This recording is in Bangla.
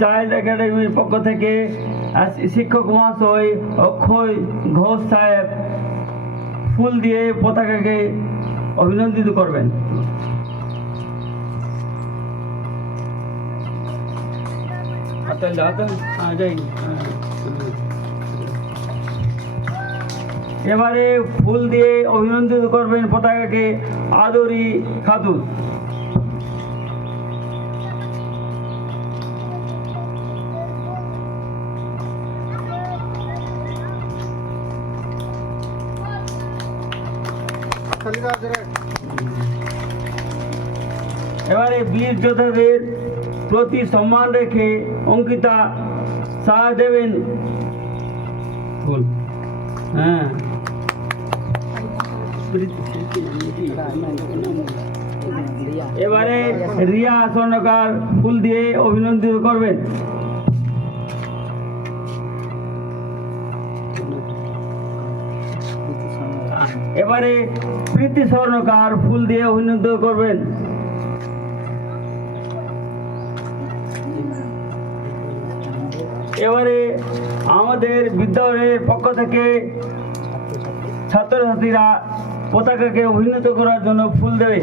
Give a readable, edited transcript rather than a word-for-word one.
চাইল্ড একাডেমির পক্ষ থেকে শিক্ষক মহাশয় অক্ষয় ঘোষ সাহেব ফুল দিয়ে পতাকাকে অভিনন্দিত করবেন। এবারে ফুল দিয়ে অভিনন্দিত করবেন পতাকাকে আদরি খাতুন। এবারে বীর যোদ্ধাদের প্রতি সম্মান রেখে অঙ্কিতা শাহ দেবেন ফুল। হ্যাঁ, এবারে রিয়া স্বর্ণকার ফুল দিয়ে অভিনন্দিত করবেন। এবারে প্রীতি স্বর্ণকার ফুল দিয়ে অভিনন্দিত করবেন। এবারে আমাদের বিদ্যালয়ের পক্ষ থেকে ছাত্রছাত্রীরা পতাকাকে অভিনন্দিত করার জন্য ফুল দেবে।